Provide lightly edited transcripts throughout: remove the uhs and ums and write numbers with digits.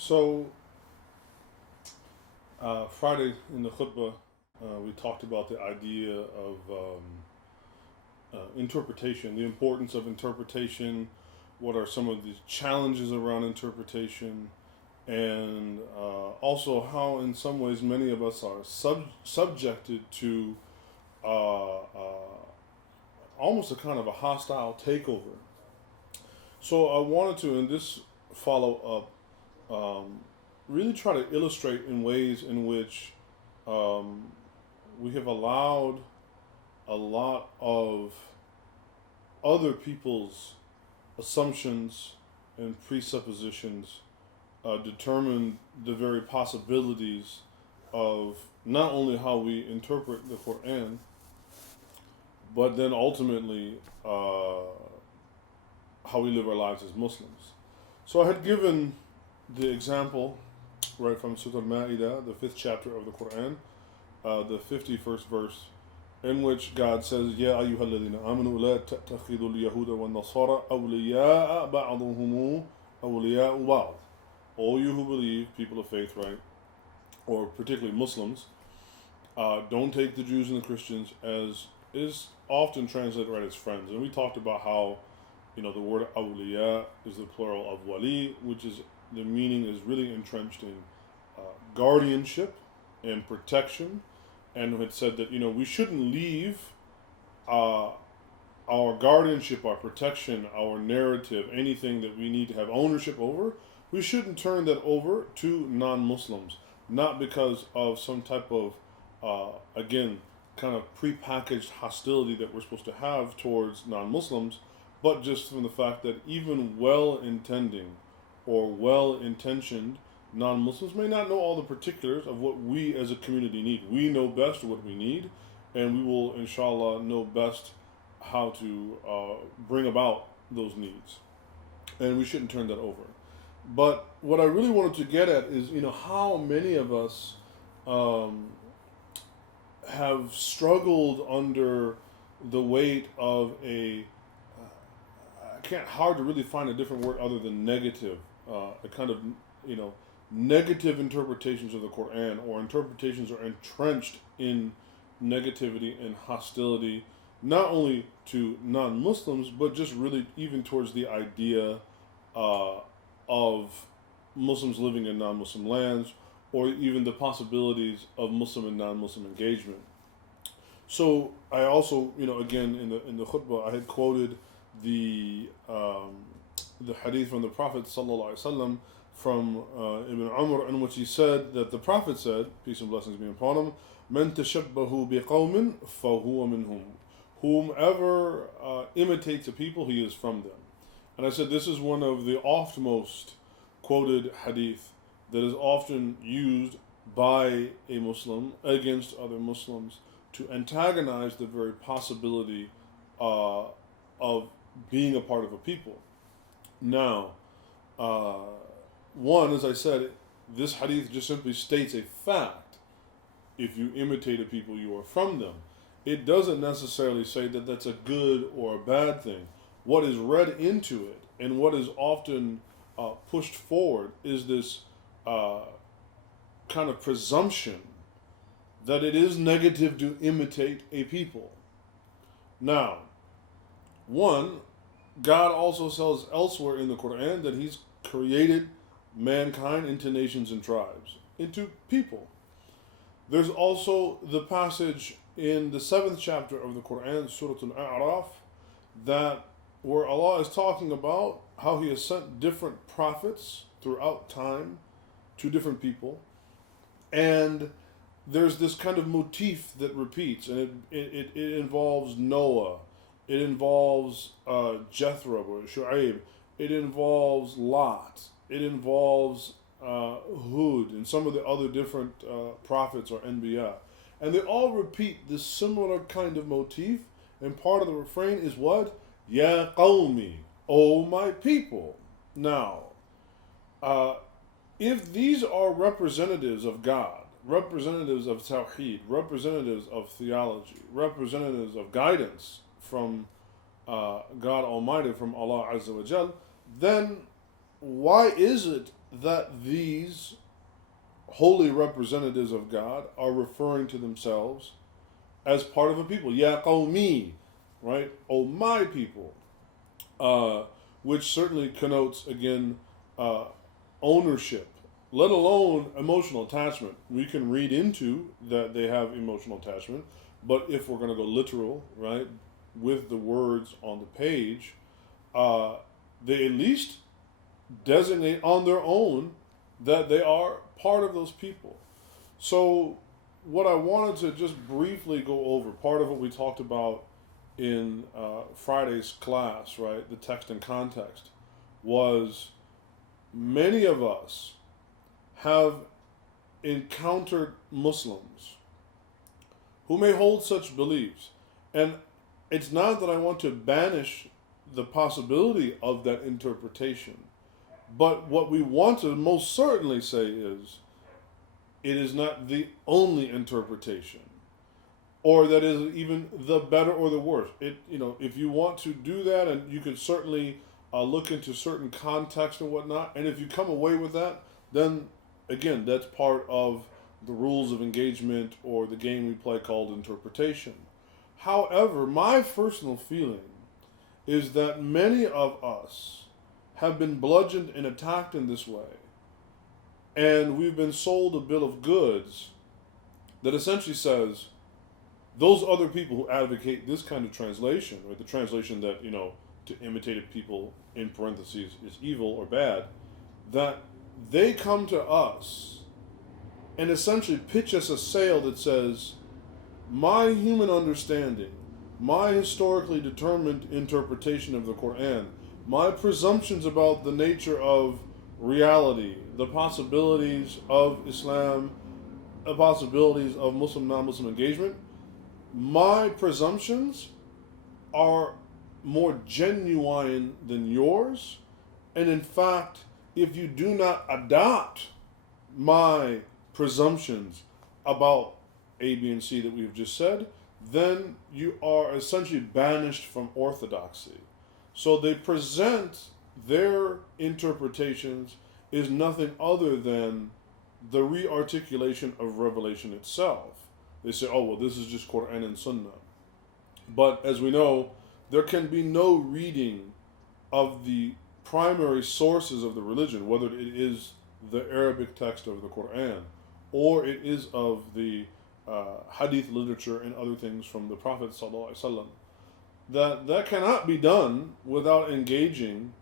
So, Friday in the khutbah, we talked about the idea of interpretation, the importance of interpretation, what are some of the challenges around interpretation, and also how, in some ways, many of us are subjected to almost a kind of a hostile takeover. So, I wanted to, in this follow up, really try to illustrate in ways in which um, we have allowed a lot of other people's assumptions and presuppositions determine the very possibilities of not only how we interpret the Qur'an, but then ultimately how we live our lives as Muslims. So I had given the example right from Surah Al-Ma'idah, the fifth chapter of the Quran, the 51st verse, in which God says, Ya ayyuhalladhina amanu la tattakhidul yahuda wa nasara awliya'a ba'duhumu awliya'u ba'd. All you who believe, people of faith, right, or particularly Muslims, don't take the Jews and the Christians as is often translated right as friends. And we talked about how, the word awliya is the plural of wali, which is the meaning is really entrenched in guardianship and protection, and had said that we shouldn't leave uh, our guardianship, our protection, our narrative, anything that we need to have ownership over. We shouldn't turn that over to non-Muslims, not because of some type of again kind of prepackaged hostility that we're supposed to have towards non-Muslims, but just from the fact that even well-intending or well-intentioned non-Muslims may not know all the particulars of what we as a community need. We know best what we need, and we will, inshallah, know best how to bring about those needs. And we shouldn't turn that over. But what I really wanted to get at is, how many of us have struggled under the weight of I can't hard to really find a different word other than negative, a kind of, negative interpretations of the Quran, or interpretations are entrenched in negativity and hostility, not only to non-Muslims, but just really even towards the idea of Muslims living in non-Muslim lands, or even the possibilities of Muslim and non-Muslim engagement. So I also, again in the khutbah, I had quoted the hadith from the Prophet sallallahu alaihi wasallam from Ibn Umar, in which he said that the Prophet said, peace and blessings be upon him, "Man tashabbahu biqawmin fahuwa minhum." Whomever imitates a people, he is from them. And I said this is one of the oft most quoted hadith that is often used by a Muslim against other Muslims to antagonize the very possibility of being a part of a people. Now, one, as I said, this hadith just simply states a fact. If you imitate a people, you are from them. It doesn't necessarily say that that's a good or a bad thing. What is read into it and what is often pushed forward is this kind of presumption that it is negative to imitate a people. Now, one, God also says elsewhere in the Quran that He's created mankind into nations and tribes, into people. There's also the passage in the 7th chapter of the Quran, Surah Al-A'raf, that where Allah is talking about how He has sent different prophets throughout time to different people, and there's this kind of motif that repeats, and it involves Noah, it involves Jethro or Shu'aib, it involves Lot, it involves Hud, and some of the other different prophets or Anbiya. And they all repeat this similar kind of motif, and part of the refrain is what? Ya qawmi, O my people. Now, if these are representatives of God, representatives of Tawheed, representatives of theology, representatives of guidance from God Almighty, from Allah Azza wa Jal, then why is it that these holy representatives of God are referring to themselves as part of a people. Ya qawmi, right? Oh, my people. Which certainly connotes, again, ownership, let alone emotional attachment. We can read into that they have emotional attachment, but if we're going to go literal, right, with the words on the page, they at least designate on their own that they are part of those people. So, what I wanted to just briefly go over, part of what we talked about in Friday's class, right, the text and context, was many of us have encountered Muslims who may hold such beliefs. And it's not that I want to banish the possibility of that interpretation, but what we want to most certainly say is it is not the only interpretation, or that is even the better or the worse. If you want to do that, and you can certainly look into certain context and whatnot, and if you come away with that, then again, that's part of the rules of engagement or the game we play called interpretation. However, my personal feeling is that many of us have been bludgeoned and attacked in this way, and we've been sold a bill of goods that essentially says those other people who advocate this kind of translation, or the translation that, to imitate a people in parentheses is evil or bad, that they come to us and essentially pitch us a sale that says, my human understanding, my historically determined interpretation of the Qur'an, my presumptions about the nature of reality, the possibilities of Islam, the possibilities of Muslim, non-Muslim engagement, my presumptions are more genuine than yours. And in fact, if you do not adopt my presumptions about A, B, and C that we've just said, then you are essentially banished from orthodoxy. So they present their interpretations is nothing other than the re-articulation of revelation itself. They say, oh, well, this is just Qur'an and Sunnah. But as we know, there can be no reading of the primary sources of the religion, whether it is the Arabic text of the Qur'an or it is of the hadith literature and other things from the Prophet ﷺ, that cannot be done without engaging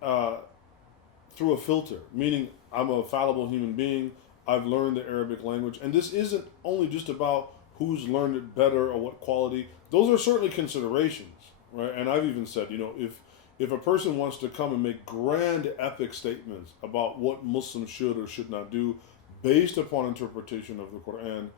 through a filter, meaning I'm a fallible human being, I've learned the Arabic language, and this isn't only just about who's learned it better or what quality. Those are certainly considerations, right? And I've even said, if a person wants to come and make grand epic statements about what Muslims should or should not do based upon interpretation of the Quran,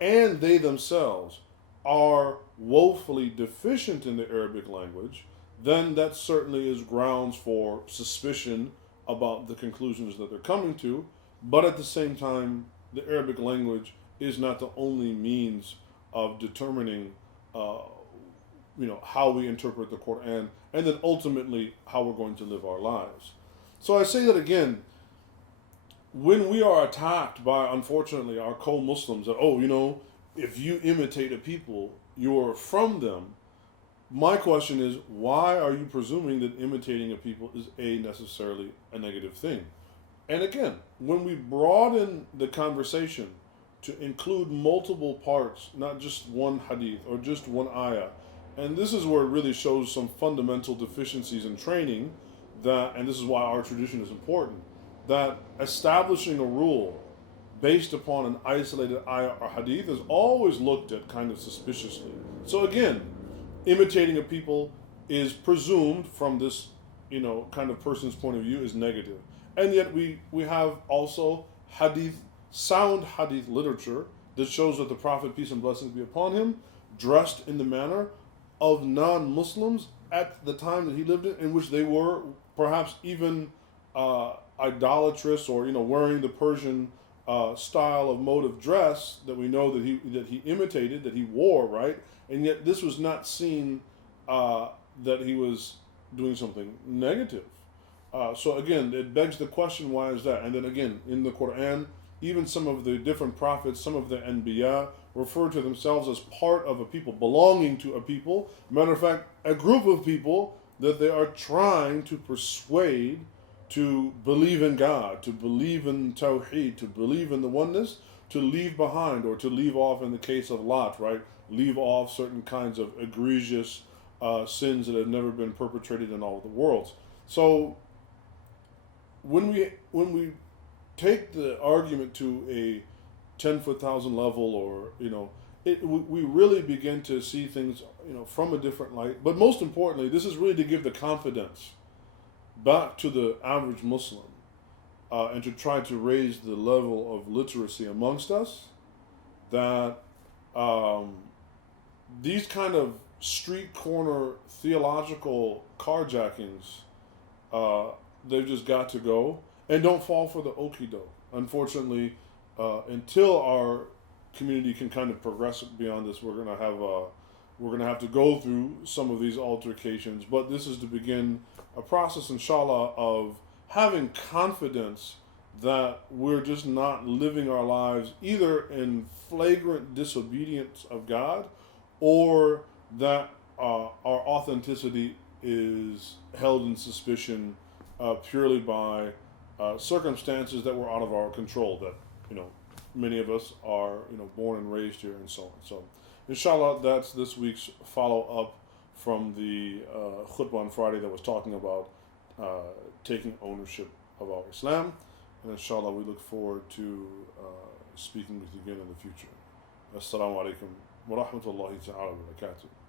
and they themselves are woefully deficient in the Arabic language, then that certainly is grounds for suspicion about the conclusions that they're coming to. But at the same time, the Arabic language is not the only means of determining how we interpret the Quran, and then ultimately how we're going to live our lives. So I say that again, when we are attacked by, unfortunately, our co-Muslims, that, if you imitate a people, you're from them. My question is, why are you presuming that imitating a people is necessarily a negative thing? And again, when we broaden the conversation to include multiple parts, not just one hadith or just one ayah, and this is where it really shows some fundamental deficiencies in training, and this is why our tradition is important, that establishing a rule based upon an isolated ayah or hadith is always looked at kind of suspiciously. So again, imitating a people is presumed from this, kind of person's point of view is negative. And yet we have also sound hadith literature that shows that the Prophet, peace and blessings be upon him, dressed in the manner of non-Muslims at the time that he lived in which they were perhaps even idolatrous, or wearing the Persian style of mode of dress that we know that he imitated, that he wore, right? And yet this was not seen that he was doing something negative. So again, it begs the question, why is that? And then again, in the Quran, even some of the different prophets, some of the Anbiya, refer to themselves as part of a people, belonging to a people. Matter of fact, a group of people that they are trying to persuade to believe in God, to believe in Tawheed, to believe in the oneness, to leave behind, or to leave off, in the case of Lot, right? Leave off certain kinds of egregious sins that have never been perpetrated in all of the worlds. So when we take the argument to a 10-foot thousand level, or we really begin to see things from a different light. But most importantly, this is really to give the confidence back to the average Muslim, and to try to raise the level of literacy amongst us, that these kind of street corner theological carjackings, they've just got to go, and don't fall for the okie doke. Unfortunately, until our community can kind of progress beyond this, we're gonna have to go through some of these altercations. But this is to begin a process, inshallah, of having confidence that we're just not living our lives either in flagrant disobedience of God, or that our authenticity is held in suspicion purely by circumstances that were out of our control, that many of us are born and raised here, and so on. So inshallah, that's this week's follow-up from the khutbah on Friday that was talking about taking ownership of our Islam. And inshallah, we look forward to speaking with you again in the future. Assalamu alaikum wa rahmatullahi ta'ala wa barakatuh.